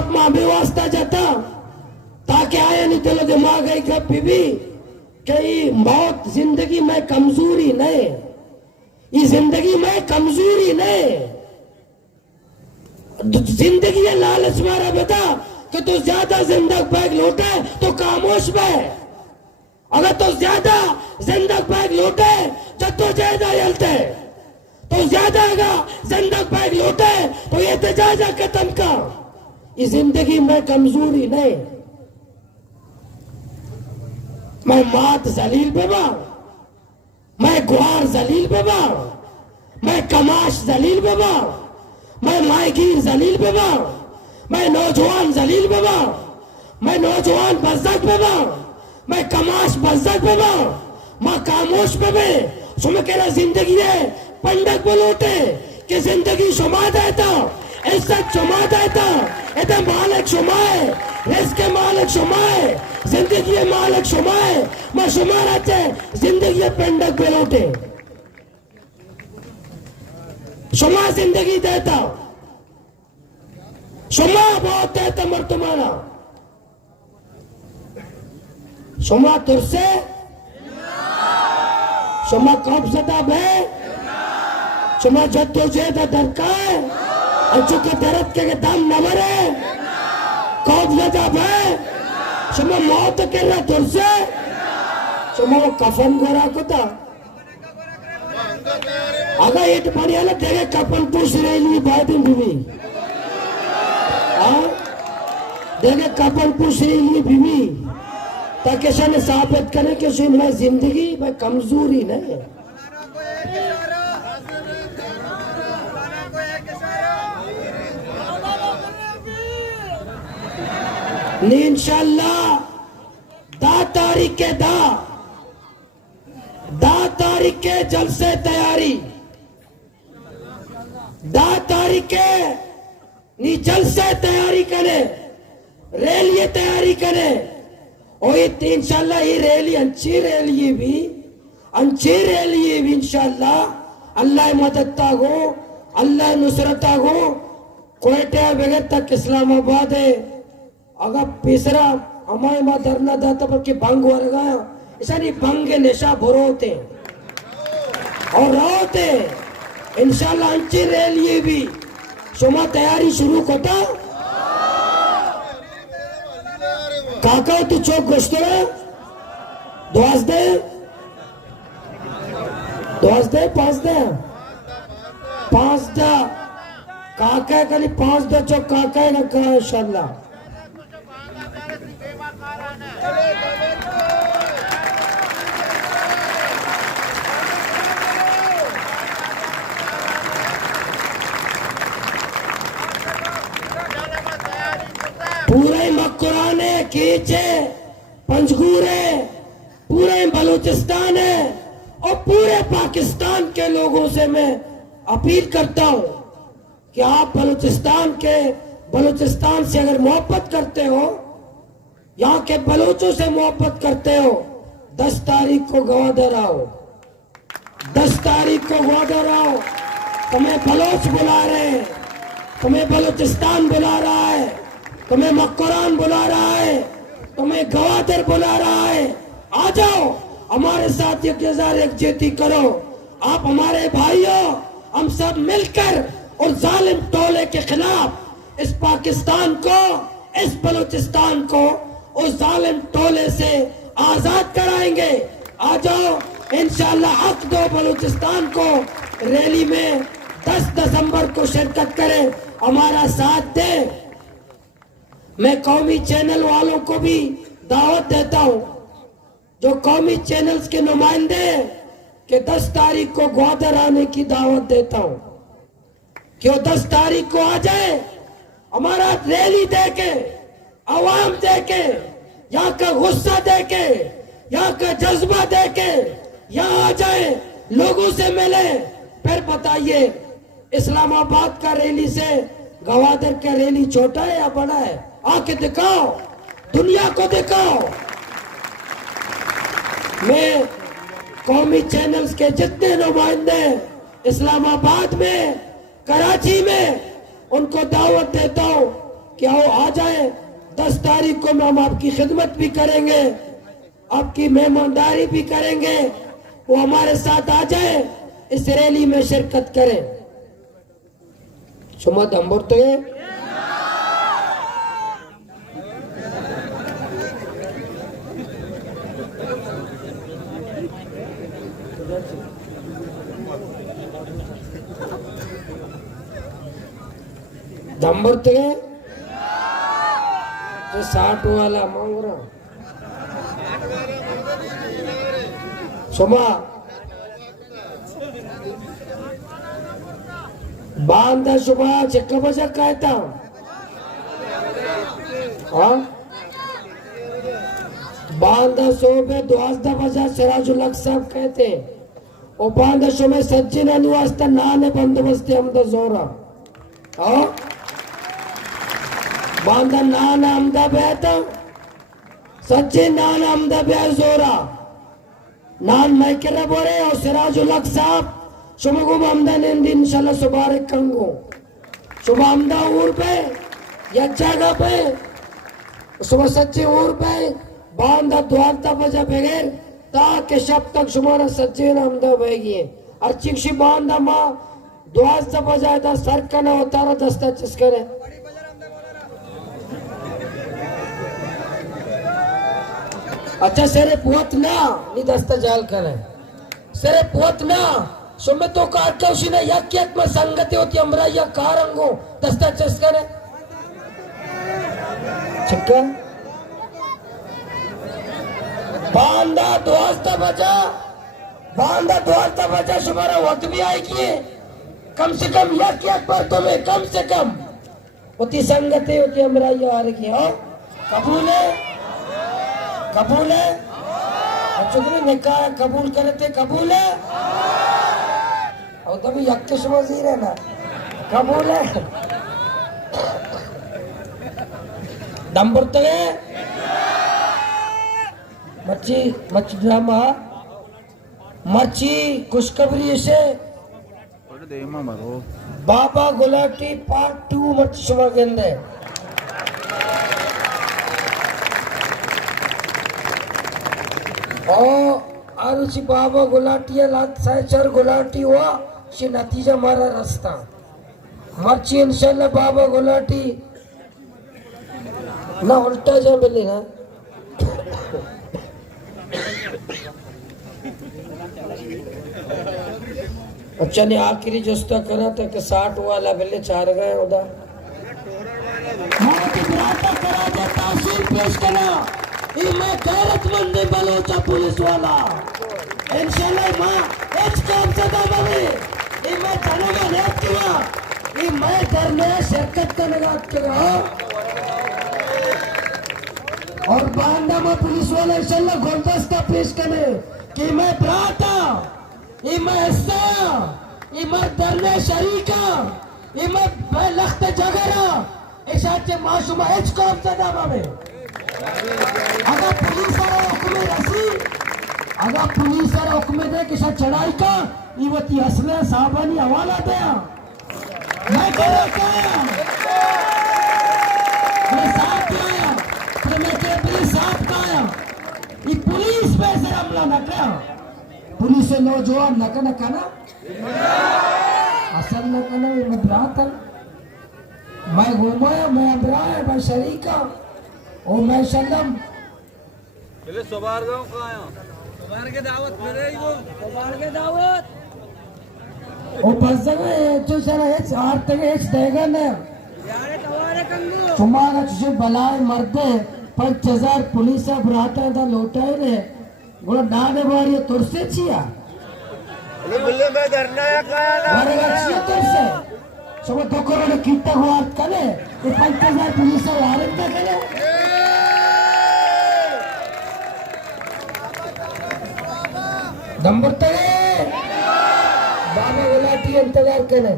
बाप माँ भी वास्ता जाता ताकि आया नहीं तेलो दिमाग है कि बीबी कई मौत जिंदगी में कमजोरी नहीं, ये जिंदगी में कमजोरी नहीं, जिंदगी है लालच मारा बेटा कि तो ज्यादा जिंदगी बैग लौटे तो खामोश बे, अगर तो ज्यादा जिंदगी बैग लौटे जद्दोजहद चलते तो ज्यादा जिंदगी बैग लौटे तो ये एहतजाज खत्म का, ये जिंदगी में कमजोरी नहीं। मैं मात जलील बेबा, मैं गुआर जलील बेबा, मैं कमाश जलील बेबा, मैं मायगीर जलील बेबा, मैं नौजवान जलील बेबा, मैं नौजवान बज़्ज़त बेबा, मैं कमाश बज़्ज़त बेबा, मैं खामोश बेबे सुमे केला जिंदगी है पंडक बोलोटे कि जिंदगी शुमा देता इज्जत शुमा देता इधर मालिक शुमाए रिज़्क़ मालिक शुमाए जिंदगी मालिक शुमाए मैं शुमा रहते जिंदगी पंडक बोलोटे शुमा जिंदगी देता शुमा बहुत देता मर्तमाना शुमा तुरसे शुमा कब सदा भे शुमा जद्दोजहद दरकार अच्छो के दर्द के दाम न मरे कब सदा भे शुमा मौत के ला तुरसे शुमा वो कफन गोरा को था आगा ये पानी आला तेरे कफन पूछ रही बात बीवी देखे कफन पूछ रही बीवी ताकि शन साबित करे कि उसे मैं जिंदगी में कमजोरी नहीं इंशाअल्लाह दा तारीख के दा तारीख के जलसे तैयारी दा तारीख के नी जलसे तैयारी करे रैली तैयारी करे और ये इंशाल्लाह ये रैली अच्छी रैली भी इंशाल्लाह अल्लाह मदद तागो अल्लाह नुसरत तागो कोयटा बगैर तक इस्लामाबाद है अगर पिसरा हमारे माँ धरना दाता पर के भंग वर्गा ऐसा नहीं भंग के नशा भरोते और रोते इंशाल्लाह अच्छी रैली भी शुमा तैयारी शुरू करता काका तू चौक गोश्त दुआस दे पांच दा काका कली 5 दा चौक काका है ना कहा इंशाल्लाह पूरे मक्कुराने कीचे पंजगूरे पूरे बलूचिस्तान है और पूरे पाकिस्तान के लोगों से मैं अपील करता हूं कि आप बलूचिस्तान से अगर मोहब्बत करते हो यहाँ के बलूचों से मोहब्बत करते हो 10 तारीख को ग्वादर आओ 10 तारीख को ग्वादर आओ तुम्हें बलोच बुला रहे हैं तुम्हें बलूचिस्तान बुला रहा है तुम्हें मक्कुरान बुला रहा है तुम्हें गवादर बुला रहा है आ जाओ हमारे साथ एकजुटी करो आप हमारे भाइयों हम सब मिलकर और जालिम टोले के खिलाफ इस पाकिस्तान को इस बलूचिस्तान को उस जालिम टोले से आजाद कराएंगे आ जाओ इंशाअल्लाह हक दो बलूचिस्तान को रैली में 10 दिसंबर को शिरकत करें हमारा साथ दे मैं कौमी चैनल वालों को भी दावत देता हूं जो कौमी चैनल्स के नुमाइंदे कि 10 तारीख को ग्वादर आने की दावत देता हूं क्यों 10 तारीख को आ जाए हमारा रैली देके आवाम देके यहाँ का गुस्सा देके यहाँ का जज्बा देके यहाँ आ जाए लोगों से मिले फिर बताइए इस्लामाबाद का रैली से गवादर का रैली छोटा है या बड़ा है आके दिखाओ दुनिया को दिखाओ मैं कौमी चैनल्स के जितने नुमाइंदे इस्लामाबाद में कराची में उनको दावत देता हूं कि आओ आ जाए, 10 तारीख को हम आपकी खिदमत भी करेंगे, आपकी मेहमानदारी भी करेंगे, वो हमारे साथ आ जाए, इस रैली में शिरकत करें। सुमा दंबुर्ते दंबुर्ते जो 60 वाला मांग रहा सुमा बांधा सुबह चक्का बजा कहता हाँ बांधा सो में 12 बजा सिराजुल हक साहब कहते और बांधा सो में सज्जन अनुवास्ता नाने बंदोबस्ती हमदा जोरा हाँ बांधा नाना हमदा बेहता सज्जन नाना हमदा बेह जोरा नान मैकेरा बोरे और सिराजुल हक साहब सुबह आमदान इंशाल्लाह सुबारक कंगो सुबह आमदा ऊर पे या जगह पे सुबह सच्चे ऊर पे बांधा द्वारता बजा बगैर ताकि शब तक शुमारा सच्चे आमदा बहेगी अर्चिक्षी बांधा माँ द्वारता बजाए था सर का ना उतारा दस्ता चिस्करे अच्छा सेरे पोत ना नी दस्ता जाल करे सेरे पोत ना सुमे तो काटते उसी ने यक यक में संगति होती अमरा या कारंगो दस्ता चस्करे चिक्का बांधा द्वारता बजा शुमारा वक्त भी आएगी कम से कम यक यक पर तुम्हें कम से कम होती संगति होती अमरा या आ रही है कबूल है चुकने निकाह कबूल करे थे कबूल है और तभी यक्के समझी रहे ना कबूल है दंबुर्ते मच्छी ड्रामा मच्छी खुशखबरी से बाबा गुलाटी पार्ट 2 मच्छी शुभ गेंदे आरुचि बाबा गुलाटिया लात साइचर गुलाटी हुआ से नतीजा मारा रास्ता मर्ची इंशाल्लाह बाबा गुलाटी ना उल्टा जा मिले ना अच्छा ने आखिरी जस्ता करा था कि 60 वाला मिले 4 गए उधर करा दे तहसील पेश करा मैं गैरतमंद बलोचा पुलिस वाला इंशाल्लाह मां एच काम सदा बने मैं जनगा नेत किया मैं धरने शिरकत करने का और बांधा में पुलिस वाला इंशाल्लाह गुलदस्ता पेश करे कि मैं प्राता मैं हिस्सा मैं धरने शरीका मैं लख्त जगरा इशाचे माशूमा एच काम सदा बने अगर पुलिस हुक्म दे कि चढ़ाई का इवती असले साहबानी हवाला दे मैं कह रहा मैं साथ आया फिर मैं के पुलिस साथ आया ये पुलिस पे से हमला न कर पुलिस से नौजवान न करना असल न करना मैं ब्रातल मैं घूमाया मैं अबराया मैं शरीका ओ मैं शलम पहले सोबार गांव का आया सोबार के दावत मेरे ही वो सोबार के दावत ओ बस जगह जो चला है 8 तक एक देगा ना यारे तवारे कंगू तुम्हारा जो बलाय मरते 5000 पुलिस बराता था लौटाए रे बोला डाने बारी तुरसे छिया ले बुल्ले में धरना है का अरे छिया तुरसे सब तो करोड़ कितना हुआ करे ये 5000 पुलिस वाले का करे दंबुर्ते बाबा गुलाटी इंतजार करे